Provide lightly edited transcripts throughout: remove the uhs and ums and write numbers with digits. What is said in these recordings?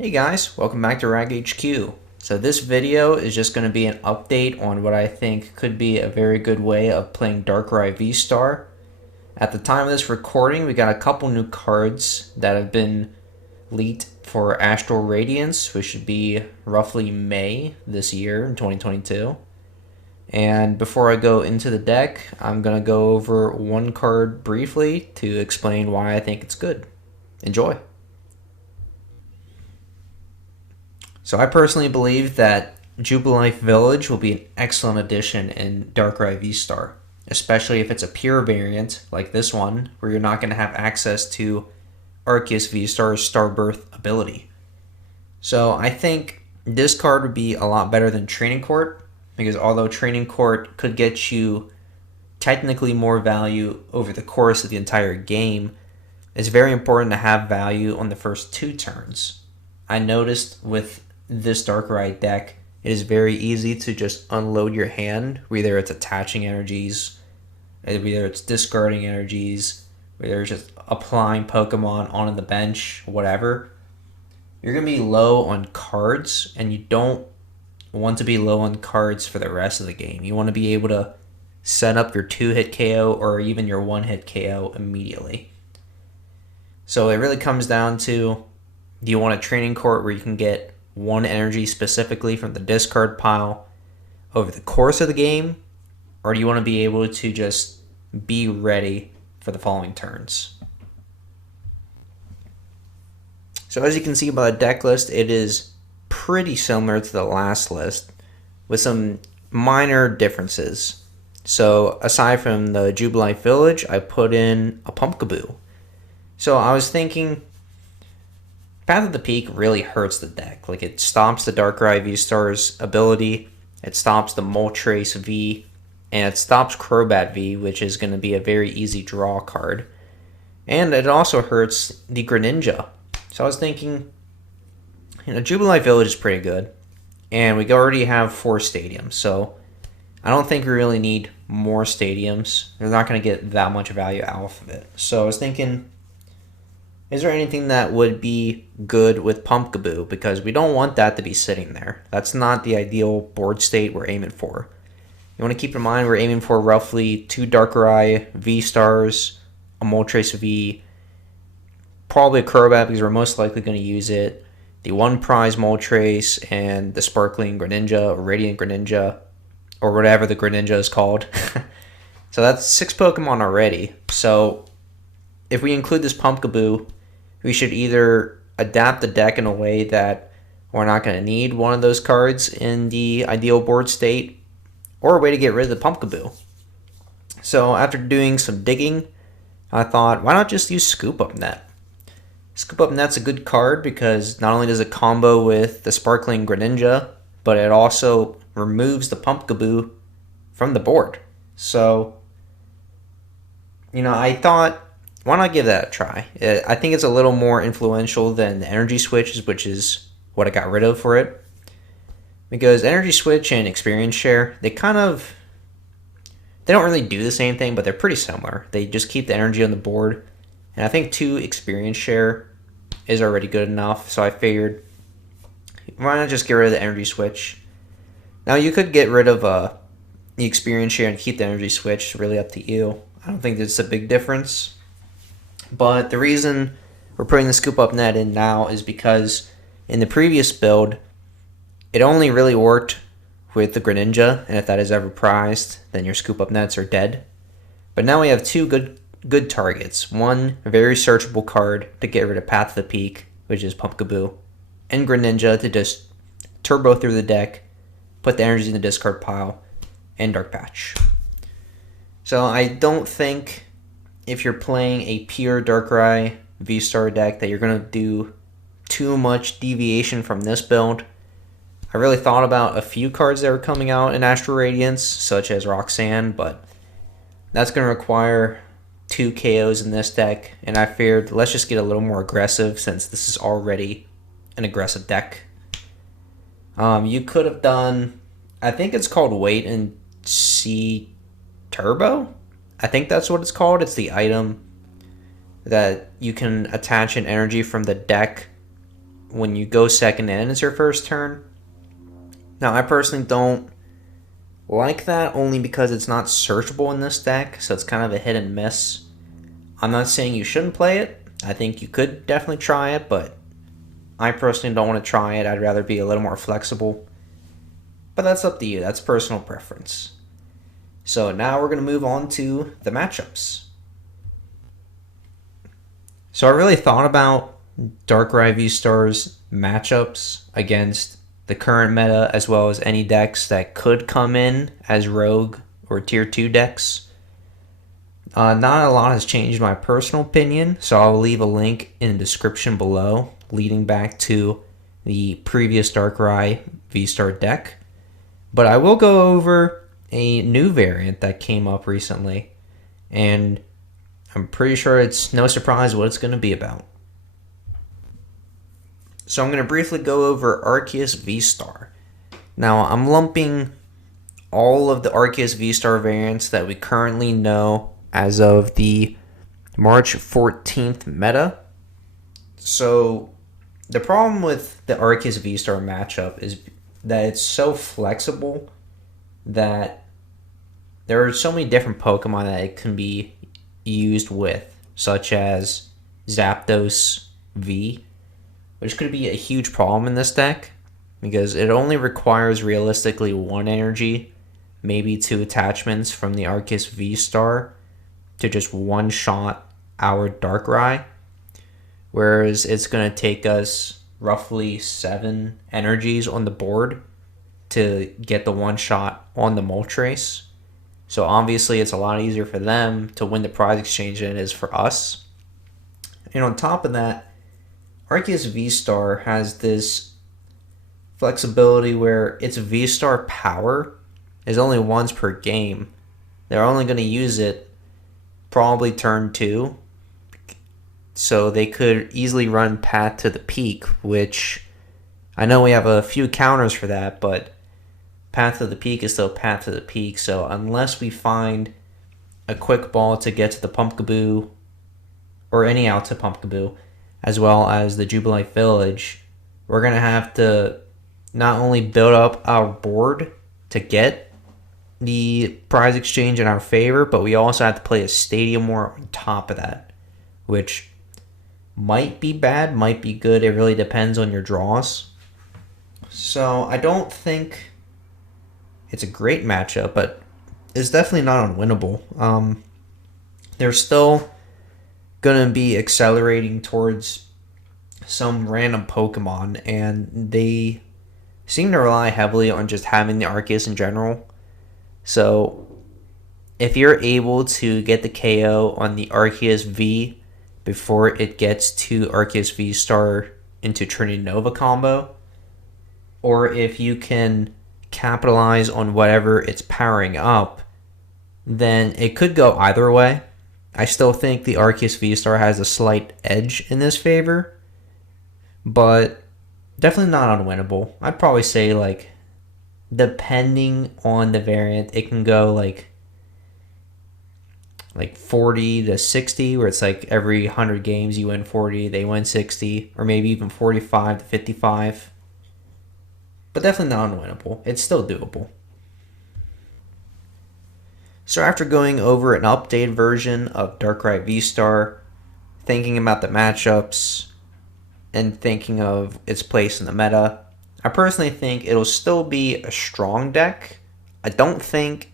Hey guys, welcome back to Rag HQ. So this video is just going to be an update on what I think could be a very good way of playing Darkrai Vstar. At the time of this recording, we got a couple new cards that have been leaked for Astral Radiance, which should be roughly May this year in 2022. And before I go into the deck, I'm going to go over one card briefly to explain why I think it's good. Enjoy! So I personally believe that Jubilife Village will be an excellent addition in Darkrai Vstar, especially if it's a pure variant like this one, where you're not going to have access to Arceus VSTAR's Starbirth ability. So I think this card would be a lot better than Training Court, because although Training Court could get you technically more value over the course of the entire game, it's very important to have value on the first two turns. I noticed with this Darkrai deck, it is very easy to just unload your hand, whether it's attaching energies, whether it's discarding energies, whether it's just applying Pokemon on the bench, whatever. You're going to be low on cards, and you don't want to be low on cards for the rest of the game. You want to be able to set up your 2-hit KO or even your 1-hit KO immediately. So it really comes down to, do you want a Training Court where you can get one energy specifically from the discard pile over the course of the game, or do you want to be able to just be ready for the following turns? So as you can see by the deck list, it is pretty similar to the last list with some minor differences. So aside from the Jubilife Village, I put in a Pumpkaboo. So I was thinking, Path of the Peak really hurts the deck. Like, it stops the Darkrai Vstar's ability, it stops the Moltres V, and it stops Crobat V, which is going to be a very easy draw card. And it also hurts the Greninja. So I was thinking, Jubilife Village is pretty good, and we already have 4 stadiums, so I don't think we really need more stadiums. They're not going to get that much value out of it. So I was thinking, is there anything that would be good with Pumpkaboo? Because we don't want that to be sitting there. That's not the ideal board state we're aiming for. You want to keep in mind we're aiming for roughly 2 Darkrai V-Stars, a Moltres V, probably a Crobat because we're most likely going to use it, the 1 prize Moltres, and the Sparkling Greninja, or Radiant Greninja, or whatever the Greninja is called. So that's 6 Pokemon already. So if we include this Pumpkaboo, we should either adapt the deck in a way that we're not going to need one of those cards in the ideal board state, or a way to get rid of the Pumpkaboo. So after doing some digging, I thought, why not just use Scoop Up Net? Scoop Up Net's a good card because not only does it combo with the Sparkling Greninja, but it also removes the Pumpkaboo from the board. So, I thought, why not give that a try? I think it's a little more influential than the Energy Switch, which is what I got rid of for it. Because Energy Switch and Experience Share, they don't really do the same thing, but they're pretty similar. They just keep the energy on the board. And I think 2 Experience Share is already good enough, so I figured, why not just get rid of the Energy Switch? Now, you could get rid of the Experience Share and keep the Energy Switch. It's really up to you. I don't think there's a big difference. But the reason we're putting the Scoop Up Net in now is because in the previous build, it only really worked with the Greninja, and if that is ever prized, then your Scoop Up Nets are dead. But now we have 2 good targets. One very searchable card to get rid of Path of the Peak, which is Pumpkaboo, and Greninja to just turbo through the deck, put the energy in the discard pile, and Dark Patch. So I don't think, if you're playing a pure Darkrai V-Star deck, that you're going to do too much deviation from this build. I really thought about a few cards that were coming out in Astral Radiance, such as Roxanne, but that's going to require 2 KOs in this deck, and I figured let's just get a little more aggressive since this is already an aggressive deck. You could have done, I think it's called Wait and See Turbo? I think that's what it's called. It's the item that you can attach an energy from the deck when you go second and it's your first turn. Now, I personally don't like that only because it's not searchable in this deck, so it's kind of a hit and miss. I'm not saying you shouldn't play it. I think you could definitely try it, but I personally don't want to try it. I'd rather be a little more flexible. But that's up to you. That's personal preference. So now we're going to move on to the matchups. So I really thought about Darkrai Vstar's matchups against the current meta, as well as any decks that could come in as rogue or tier 2 decks. Not a lot has changed in my personal opinion, so I'll leave a link in the description below leading back to the previous Darkrai Vstar deck. But I will go over a new variant that came up recently, and I'm pretty sure it's no surprise what it's going to be about. So I'm going to briefly go over Arceus VSTAR. Now, I'm lumping all of the Arceus VSTAR variants that we currently know as of the March 14th meta. So the problem with the Arceus VSTAR matchup is that it's so flexible that there are so many different Pokemon that it can be used with, such as Zapdos V, which could be a huge problem in this deck because it only requires realistically one energy, maybe two attachments from the Arceus VSTAR to just one-shot our Darkrai, whereas it's going to take us roughly 7 energies on the board to get the one-shot on the Moltres. So obviously it's a lot easier for them to win the prize exchange than it is for us. And on top of that, Arceus VSTAR has this flexibility where its VSTAR power is only once per game. They're only going to use it probably turn 2. So they could easily run Path to the Peak, which I know we have a few counters for that, but Path to the Peak is still Path to the Peak. So unless we find a quick ball to get to the Pumpkaboo, or any out to Pumpkaboo, as well as the Jubilife Village, we're going to have to not only build up our board to get the prize exchange in our favor, but we also have to play a Stadium War on top of that, which might be bad, might be good. It really depends on your draws. So I don't think it's a great matchup, but it's definitely not unwinnable. They're still going to be accelerating towards some random Pokemon, and they seem to rely heavily on just having the Arceus in general. So if you're able to get the KO on the Arceus V before it gets to Arceus VSTAR into Trinity Nova combo, or if you can capitalize on whatever it's powering up, then it could go either way. I still think the Arceus VSTAR has a slight edge in this favor, but definitely not unwinnable. I'd probably say, like, depending on the variant, it can go like 40 to 60, where it's like every 100 games you win 40, they win 60, or maybe even 45 to 55. But definitely not unwinnable. It's still doable. So after going over an updated version of Darkrai Vstar, thinking about the matchups, and thinking of its place in the meta, I personally think it'll still be a strong deck. I don't think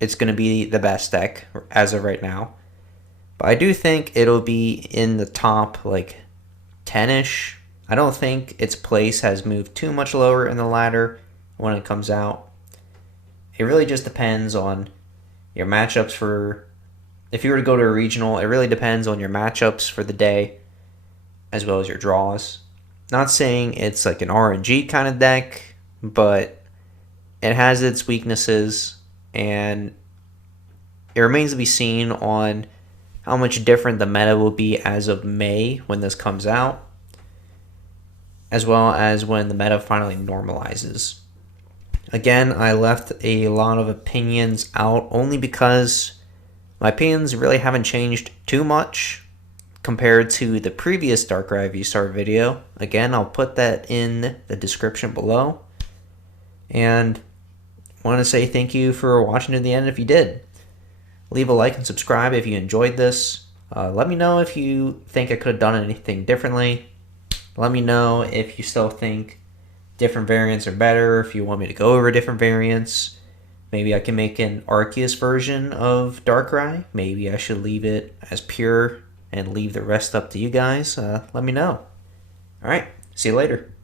it's going to be the best deck as of right now, but I do think it'll be in the top like 10-ish. I don't think its place has moved too much lower in the ladder when it comes out. It really just depends on your matchups for... If you were to go to a regional, it really depends on your matchups for the day, as well as your draws. Not saying it's like an RNG kind of deck, but it has its weaknesses, and it remains to be seen on how much different the meta will be as of May when this comes out, as well as when the meta finally normalizes. Again, I left a lot of opinions out only because my opinions really haven't changed too much compared to the previous Darkrai Vstar video. Again, I'll put that in the description below. And I want to say thank you for watching to the end if you did. Leave a like and subscribe if you enjoyed this. Let me know if you think I could have done anything differently. Let me know if you still think different variants are better, if you want me to go over different variants. Maybe I can make an Arceus version of Darkrai. Maybe I should leave it as pure and leave the rest up to you guys. Let me know. Alright, see you later.